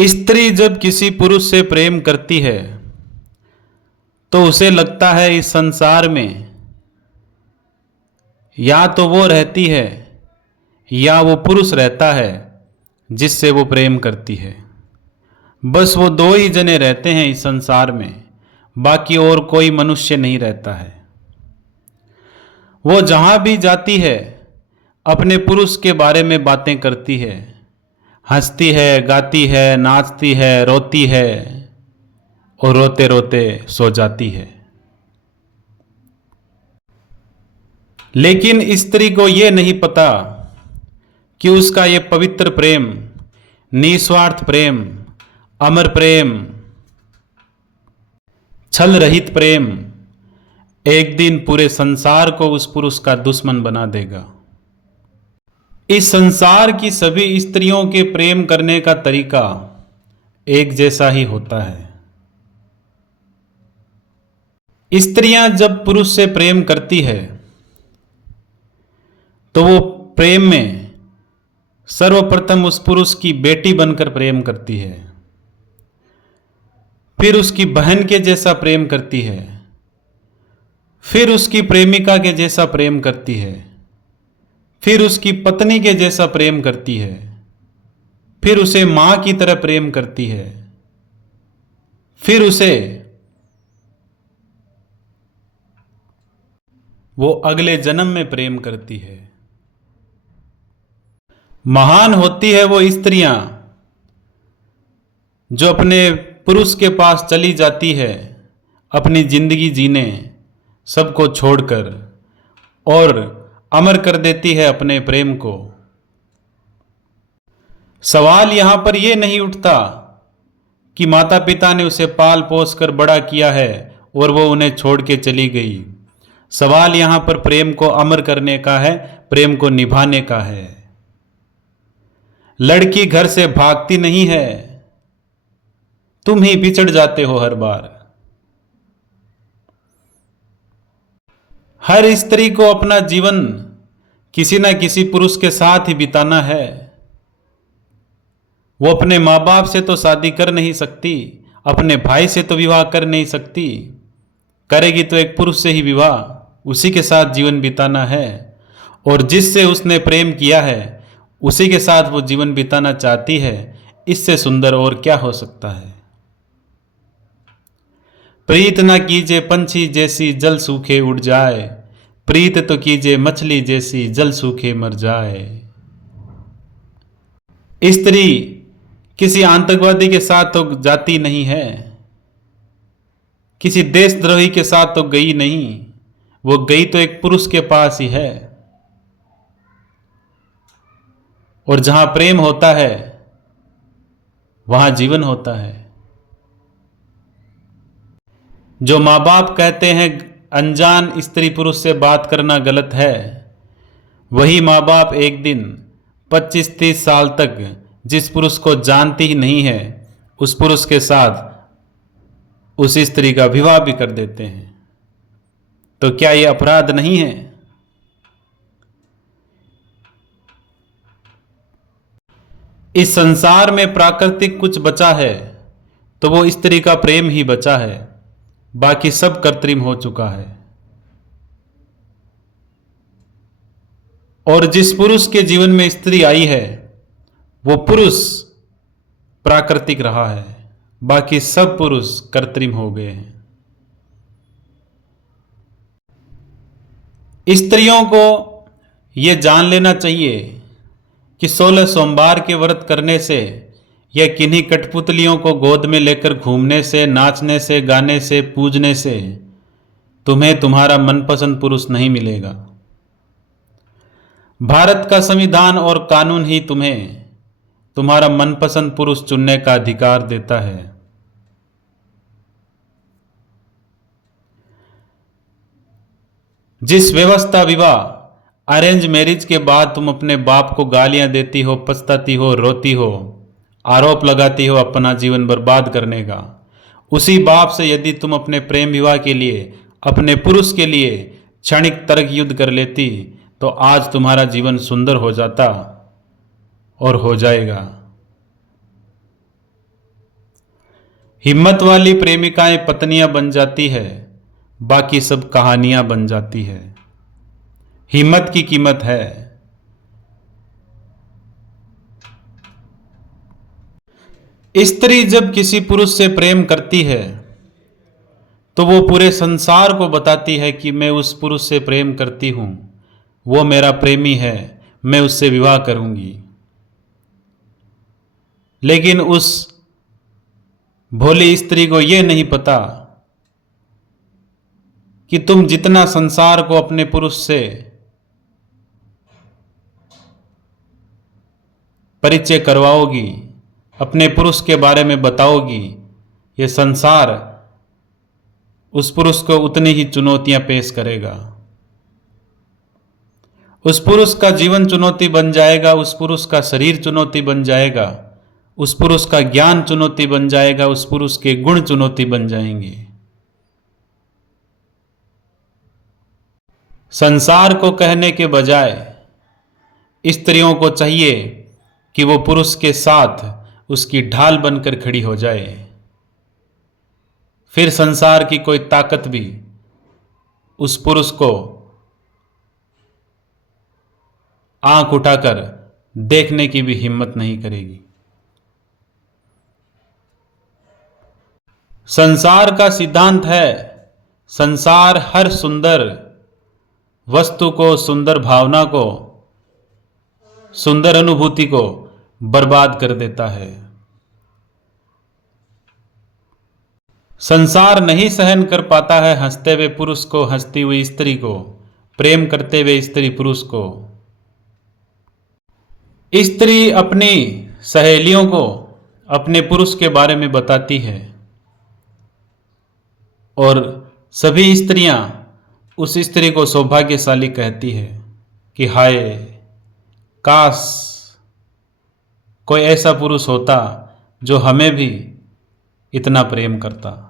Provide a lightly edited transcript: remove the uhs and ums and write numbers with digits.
स्त्री जब किसी पुरुष से प्रेम करती है तो उसे लगता है इस संसार में या तो वो रहती है या वो पुरुष रहता है जिससे वो प्रेम करती है। बस वो दो ही जने रहते हैं इस संसार में, बाकी और कोई मनुष्य नहीं रहता है। वो जहां भी जाती है अपने पुरुष के बारे में बातें करती है, हंसती है, गाती है, नाचती है, रोती है और रोते रोते सो जाती है। लेकिन स्त्री को यह नहीं पता कि उसका ये पवित्र प्रेम, निस्वार्थ प्रेम, अमर प्रेम, छल रहित प्रेम एक दिन पूरे संसार को उस पुरुष का दुश्मन बना देगा। इस संसार की सभी स्त्रियों के प्रेम करने का तरीका एक जैसा ही होता है। स्त्रियां जब पुरुष से प्रेम करती है तो वो प्रेम में सर्वप्रथम उस पुरुष की बेटी बनकर प्रेम करती है, फिर उसकी बहन के जैसा प्रेम करती है, फिर उसकी प्रेमिका के जैसा प्रेम करती है, फिर उसकी पत्नी के जैसा प्रेम करती है, फिर उसे मां की तरह प्रेम करती है, फिर उसे वो अगले जन्म में प्रेम करती है। महान होती है वो स्त्रियां जो अपने पुरुष के पास चली जाती है अपनी जिंदगी जीने, सबको छोड़कर, और अमर कर देती है अपने प्रेम को। सवाल यहां पर यह नहीं उठता कि माता पिता ने उसे पाल पोस कर बड़ा किया है और वो उन्हें छोड़ के चली गई। सवाल यहां पर प्रेम को अमर करने का है, प्रेम को निभाने का है। लड़की घर से भागती नहीं है, तुम ही बिछड़ जाते हो हर बार। हर स्त्री को अपना जीवन किसी न किसी पुरुष के साथ ही बिताना है। वो अपने माँ बाप से तो शादी कर नहीं सकती, अपने भाई से तो विवाह कर नहीं सकती, करेगी तो एक पुरुष से ही विवाह, उसी के साथ जीवन बिताना है। और जिससे उसने प्रेम किया है उसी के साथ वो जीवन बिताना चाहती है। इससे सुंदर और क्या हो सकता है। प्रीत ना कीजिए पंछी जैसी जल सूखे उड़ जाए, प्रीत तो कीजिए मछली जैसी जल सूखे मर जाए। स्त्री किसी आतंकवादी के साथ तो जाती नहीं है, किसी देशद्रोही के साथ तो गई नहीं, वो गई तो एक पुरुष के पास ही है। और जहां प्रेम होता है वहां जीवन होता है। जो माँ बाप कहते हैं अनजान स्त्री पुरुष से बात करना गलत है, वही माँ बाप एक दिन 25-30 साल तक जिस पुरुष को जानती ही नहीं है उस पुरुष के साथ उस स्त्री का विवाह भी कर देते हैं। तो क्या यह अपराध नहीं है? इस संसार में प्राकृतिक कुछ बचा है तो वो स्त्री का प्रेम ही बचा है, बाकी सब कृत्रिम हो चुका है। और जिस पुरुष के जीवन में स्त्री आई है वो पुरुष प्राकृतिक रहा है, बाकी सब पुरुष कृत्रिम हो गए हैं। स्त्रियों को यह जान लेना चाहिए कि 16 सोमवार के व्रत करने से या किन्हीं कठपुतलियों को गोद में लेकर घूमने से, नाचने से, गाने से, पूजने से तुम्हें तुम्हारा मनपसंद पुरुष नहीं मिलेगा। भारत का संविधान और कानून ही तुम्हें तुम्हारा मनपसंद पुरुष चुनने का अधिकार देता है। जिस व्यवस्था विवाह अरेंज मैरिज के बाद तुम अपने बाप को गालियां देती हो, पछताती हो, रोती हो, आरोप लगाती हो अपना जीवन बर्बाद करने का, उसी बाप से यदि तुम अपने प्रेम विवाह के लिए, अपने पुरुष के लिए क्षणिक तर्क युद्ध कर लेती तो आज तुम्हारा जीवन सुंदर हो जाता और हो जाएगा। हिम्मत वाली प्रेमिकाएं पत्नियां बन जाती है, बाकी सब कहानियां बन जाती है। हिम्मत की कीमत है। स्त्री जब किसी पुरुष से प्रेम करती है तो वो पूरे संसार को बताती है कि मैं उस पुरुष से प्रेम करती हूं, वो मेरा प्रेमी है, मैं उससे विवाह करूंगी। लेकिन उस भोली स्त्री को यह नहीं पता कि तुम जितना संसार को अपने पुरुष से परिचय करवाओगी, अपने पुरुष के बारे में बताओगी, ये संसार उस पुरुष को उतनी ही चुनौतियां पेश करेगा। उस पुरुष का जीवन चुनौती बन जाएगा, उस पुरुष का शरीर चुनौती बन जाएगा, उस पुरुष का ज्ञान चुनौती बन जाएगा, उस पुरुष के गुण चुनौती बन जाएंगे। संसार को कहने के बजाय स्त्रियों को चाहिए कि वो पुरुष के साथ उसकी ढाल बनकर खड़ी हो जाए। फिर संसार की कोई ताकत भी उस पुरुष को आंख उठाकर देखने की भी हिम्मत नहीं करेगी। संसार का सिद्धांत है, संसार हर सुंदर वस्तु को, सुंदर भावना को, सुंदर अनुभूति को बर्बाद कर देता है। संसार नहीं सहन कर पाता है हंसते हुए पुरुष को, हंसती हुई स्त्री को, प्रेम करते हुए स्त्री पुरुष को। स्त्री अपनी सहेलियों को अपने पुरुष के बारे में बताती है और सभी स्त्रियां उस स्त्री को सौभाग्यशाली कहती है कि हाय, काश कोई ऐसा पुरुष होता जो हमें भी इतना प्रेम करता।